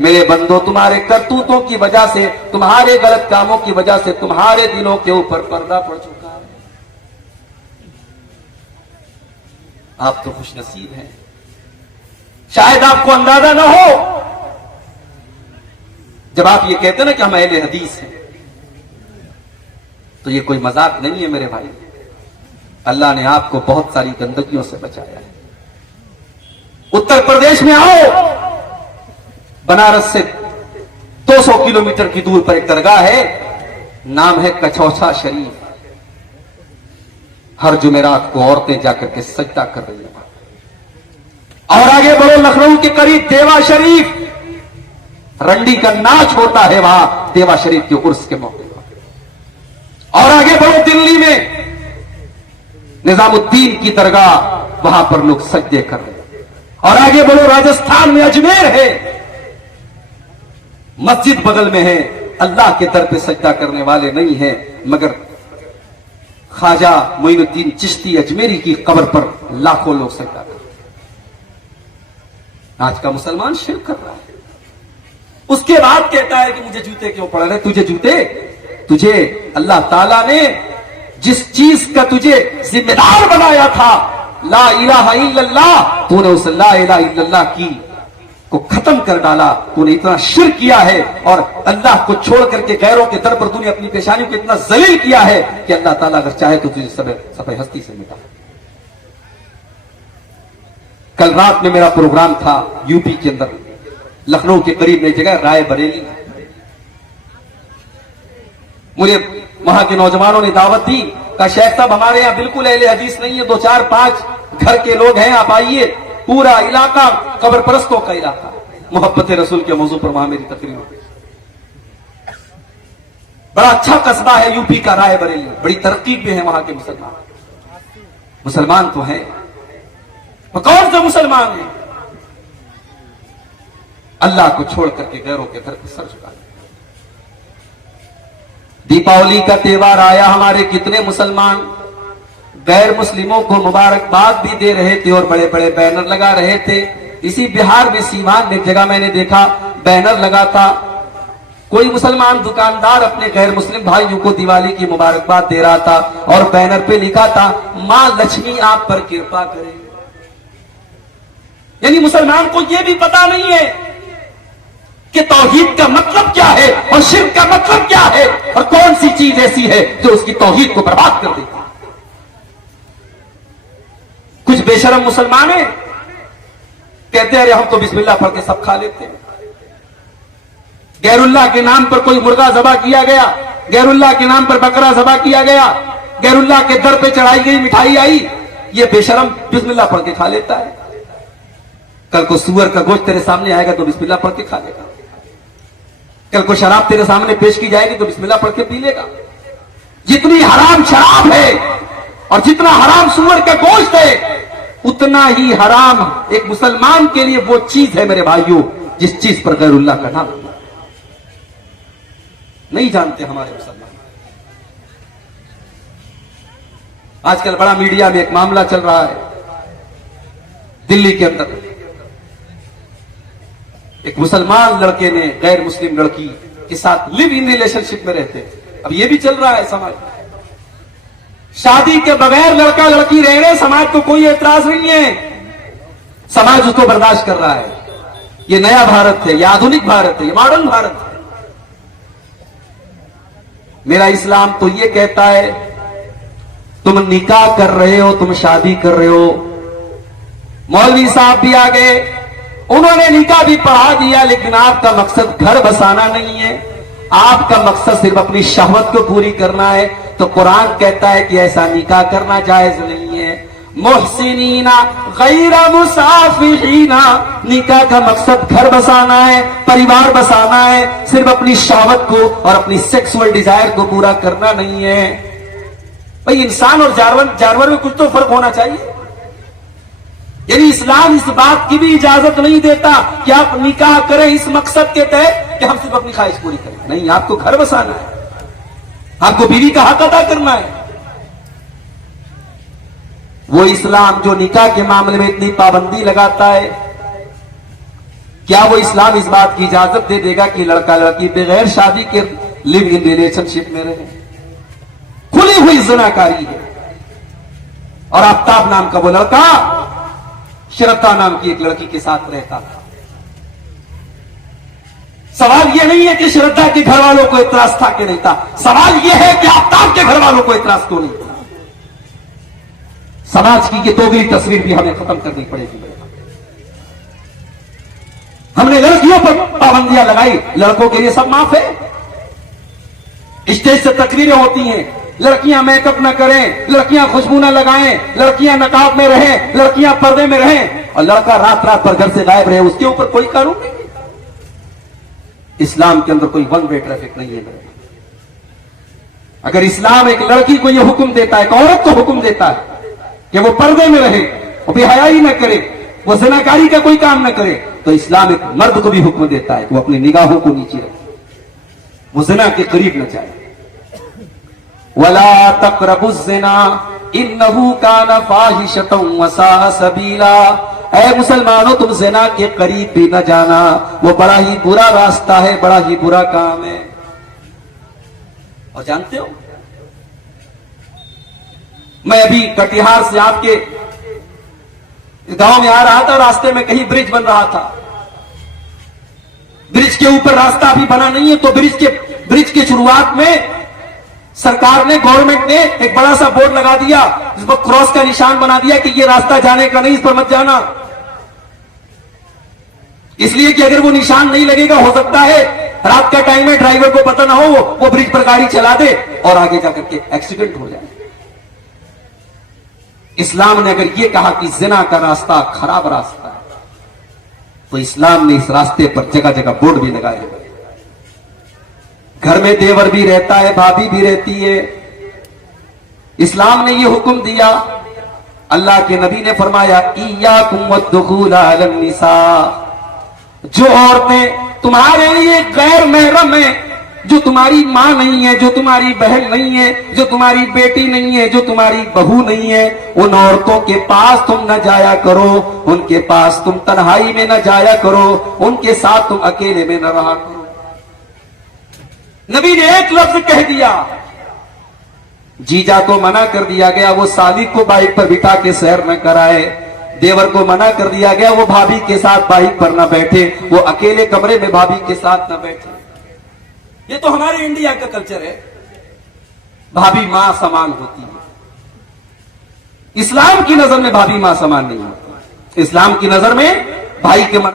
मेरे बंदो, तुम्हारे करतूतों की वजह से, तुम्हारे गलत कामों की वजह से तुम्हारे दिलों के ऊपर पर्दा पड़ चुका है। आप तो खुशनसीब हैं। शायद आपको अंदाजा ना हो, जब आप ये कहते ना कि हम अहले हदीस हैं, तो ये कोई मजाक नहीं है मेरे भाई। अल्लाह ने आपको बहुत सारी गंदगियों से बचाया है। उत्तर प्रदेश में आओ, बनारस से 200 किलोमीटर की दूर पर एक दरगाह है, नाम है कचौछा शरीफ। हर जुमेरात को औरतें जाकर के सजदा कर रही हैं। और आगे बढ़ो, लखनऊ के करीब देवा शरीफ, रंडी का नाच होता है वहां देवा शरीफ के उर्स के मौके पर। और आगे बढ़ो, दिल्ली में निजामुद्दीन की दरगाह, वहां पर लोग सजदे कर रहे हैं। और आगे बढ़ो, राजस्थान में अजमेर है, मस्जिद बगल में है, अल्लाह के दर पे सजदा करने वाले नहीं हैं, मगर ख्वाजा मोइनुद्दीन चिश्ती अजमेरी की कब्र पर लाखों लोग सजदा कर रहे हैं। आज का मुसलमान शिर्क कर रहा है। उसके बाद कहता है कि मुझे जूते क्यों पड़ रहे? तुझे जूते, तुझे अल्लाह ताला ने जिस चीज का तुझे जिम्मेदार बनाया था, ला इलाहा इल्लल्लाह, तूने उस ला इलाहा इल्लल्लाह की को खत्म कर डाला। तूने इतना शिर्क किया है और अल्लाह को छोड़ करके गैरों के दर पर तूने अपनी पेशानियों को इतना जलील किया है कि अल्लाह ताला अगर चाहे तो तुझे सफे हस्ती से मिटा। कल रात में मेरा प्रोग्राम था यूपी के अंदर, लखनऊ के करीब एक जगह रायबरेली। मुझे वहां के नौजवानों ने दावत दी, कहा शेख साहब हमारे यहाँ बिल्कुल अहले हदीस नहीं है, 2-4-5 घर के लोग हैं, आप आइए। पूरा इलाका कब्र परस्तों का इलाका, मोहब्बत रसूल के मौजू पर वहां मेरी तकरीर हुई। बड़ा अच्छा कस्बा है यूपी का रायबरेली, बड़ी तरक्की पे है वहां के मुसलमान। मुसलमान तो हैं, कौन से मुसलमान हैं अल्लाह को छोड़ करके गैरों के घर पर सर झुका। दीपावली का त्योहार आया, हमारे कितने मुसलमान गैर मुस्लिमों को मुबारकबाद भी दे रहे थे और बड़े बड़े बैनर लगा रहे थे। इसी बिहार में सीवान में एक जगह मैंने देखा, बैनर लगा था, कोई मुसलमान दुकानदार अपने गैर मुस्लिम भाइयों को दिवाली की मुबारकबाद दे रहा था और बैनर पे लिखा था, मां लक्ष्मी आप पर कृपा करे। यानी मुसलमान को यह भी पता नहीं है कि तौहीद का मतलब क्या है और शिर्क का मतलब क्या है, और कौन सी चीज ऐसी है जो उसकी तौहीद को बर्बाद कर देती है। कुछ बेशरम मुसलमान हैं, कहते हैं अरे हम तो बिस्मिल्लाह पढ़ के सब खा लेते हैं। गैरुल्लाह के नाम पर कोई मुर्गा ज़बा किया गया, गैरुल्लाह के नाम पर बकरा ज़बा किया गया, गैरुल्लाह के दर पे चढ़ाई गई मिठाई आई, ये बेशरम बिस्मिल्लाह पढ़ के खा लेता है। कल को सुअर का गोश्त तेरे सामने आएगा तो बिस्मिल्लाह पढ़ के खा लेगा। कल को शराब तेरे सामने पेश की जाएगी तो बिस्मिल्लाह पढ़ के पी लेगा। जितनी हराम शराब है और जितना हराम सुअर का गोश्त है, उतना ही हराम एक मुसलमान के लिए वो चीज है मेरे भाइयों जिस चीज पर गैरुल्लाह का नाम नहीं जानते हमारे मुसलमान। आजकल बड़ा मीडिया में एक मामला चल रहा है, दिल्ली के अंदर एक मुसलमान लड़के ने गैर मुस्लिम लड़की के साथ लिव इन रिलेशनशिप में रहते थे। अब यह भी चल रहा है समाज, शादी के बगैर लड़का लड़की रह रहे, समाज को कोई एतराज नहीं है, समाज उसको बर्दाश्त कर रहा है। ये नया भारत है, ये आधुनिक भारत है, ये मॉडर्न भारत है। मेरा इस्लाम तो ये कहता है तुम निकाह कर रहे हो, तुम शादी कर रहे हो। मौलवी साहब भी आ गए, उन्होंने निकाह भी पढ़ा दिया, लेकिन आपका मकसद घर बसाना नहीं है, आपका मकसद सिर्फ अपनी शहवत को पूरी करना है। तो कुरान कहता है कि ऐसा निकाह करना जायज नहीं है। मुहसिनीना गैरा मुसाफिरीना, निकाह का मकसद घर बसाना है, परिवार बसाना है, सिर्फ अपनी शहवत को और अपनी सेक्सुअल डिजायर को पूरा करना नहीं है। भाई इंसान और जानवर में कुछ तो फर्क होना चाहिए। यानी इस्लाम इस बात की भी इजाजत नहीं देता कि आप निकाह करें इस मकसद के तहत कि हम सिर्फ अपनी ख्वाहिश पूरी करें। नहीं, आपको घर बसाना है, आपको बीवी का हक अदा करना है। वो इस्लाम जो निकाह के मामले में इतनी पाबंदी लगाता है, क्या वो इस्लाम इस बात की इजाजत दे देगा कि लड़का लड़की बगैर शादी के लिव इन रिलेशनशिप में रहे? खुली हुई ज़िनाकारी है। और आफ्ताब नाम का वो लड़का श्रद्धा नाम की एक लड़की के साथ रहता था। सवाल यह नहीं है कि श्रद्धा के घर वालों को इतराज था कि नहीं था, सवाल यह है कि आफ्ताब के घर वालों को इतराज क्यों नहीं था। समाज की ये दोगली तस्वीर भी हमें खत्म करनी पड़ेगी। हमने लड़कियों पर पाबंदियां लगाई, लड़कों के लिए सब माफ है। स्टेज से तकरीरें होती हैं, लड़कियां मेकअप न करें, लड़कियां खुशबू न लगाएं, लड़कियां नकाब में रहें, लड़कियां पर्दे में रहें, और लड़का रात रात भर घर से गायब रहे, उसके ऊपर कोई कानून नहीं है। इस्लाम के अंदर कोई वन वे ट्रैफिक नहीं है मेरे। अगर इस्लाम एक लड़की को यह हुक्म देता है, एक औरत को हुक्म देता है कि वो पर्दे में रहे, वो बेहयाई न करे, वो ज़िनाकारी का कोई काम न करे, तो इस्लाम एक मर्द को भी हुक्म देता है कि वो अपनी निगाहों को नीचे रखे, वो ज़िना के करीब न जाए। वला तक़रबुज़्ज़िना इन्नहु कान फ़ाहिशतन व साअ सबीला। ऐ मुसलमानों, तुम ज़िना के करीब भी न जाना, वो बड़ा ही बुरा रास्ता है, बड़ा ही बुरा काम है। और जानते हो, मैं अभी कटिहार से आपके गांव में आ रहा था, रास्ते में कहीं ब्रिज बन रहा था, ब्रिज के ऊपर रास्ता अभी बना नहीं है, तो ब्रिज के शुरुआत में सरकार ने, गवर्नमेंट ने एक बड़ा सा बोर्ड लगा दिया, जिस पर क्रॉस का निशान बना दिया कि ये रास्ता जाने का नहीं, इस पर मत जाना। इसलिए कि अगर वो निशान नहीं लगेगा, हो सकता है रात का टाइम है, ड्राइवर को पता ना हो, वो ब्रिज पर गाड़ी चला दे और आगे जाकर के एक्सीडेंट हो जाए। इस्लाम ने अगर ये कहा कि जिना का रास्ता खराब रास्ता है, तो इस्लाम ने इस रास्ते पर जगह जगह बोर्ड भी लगाए हुए। घर में देवर भी रहता है, भाभी भी रहती है, इस्लाम ने ये हुक्म दिया। अल्लाह के नबी ने फरमाया, इय्याकुम वद्दुखूल अलन निसा। जो औरतें तुम्हारे लिए गैर महरम है, जो तुम्हारी मां नहीं है, जो तुम्हारी बहन नहीं है, जो तुम्हारी बेटी नहीं है, जो तुम्हारी बहू नहीं है, उन औरतों के पास तुम न जाया करो, उनके पास तुम तन्हाई में न जाया करो, उनके साथ तुम अकेले में न रहा करो। नबी ने एक लफ्ज कह दिया, जीजा को मना कर दिया गया वो साली को बाइक पर बिठा के सैर न कराए, देवर को मना कर दिया गया वो भाभी के साथ बाइक पर न बैठे, वो अकेले कमरे में भाभी के साथ न बैठे। ये तो हमारे इंडिया का कल्चर है, भाभी मां समान होती है। इस्लाम की नजर में भाभी मां समान नहीं होती। इस्लाम की नजर में भाई के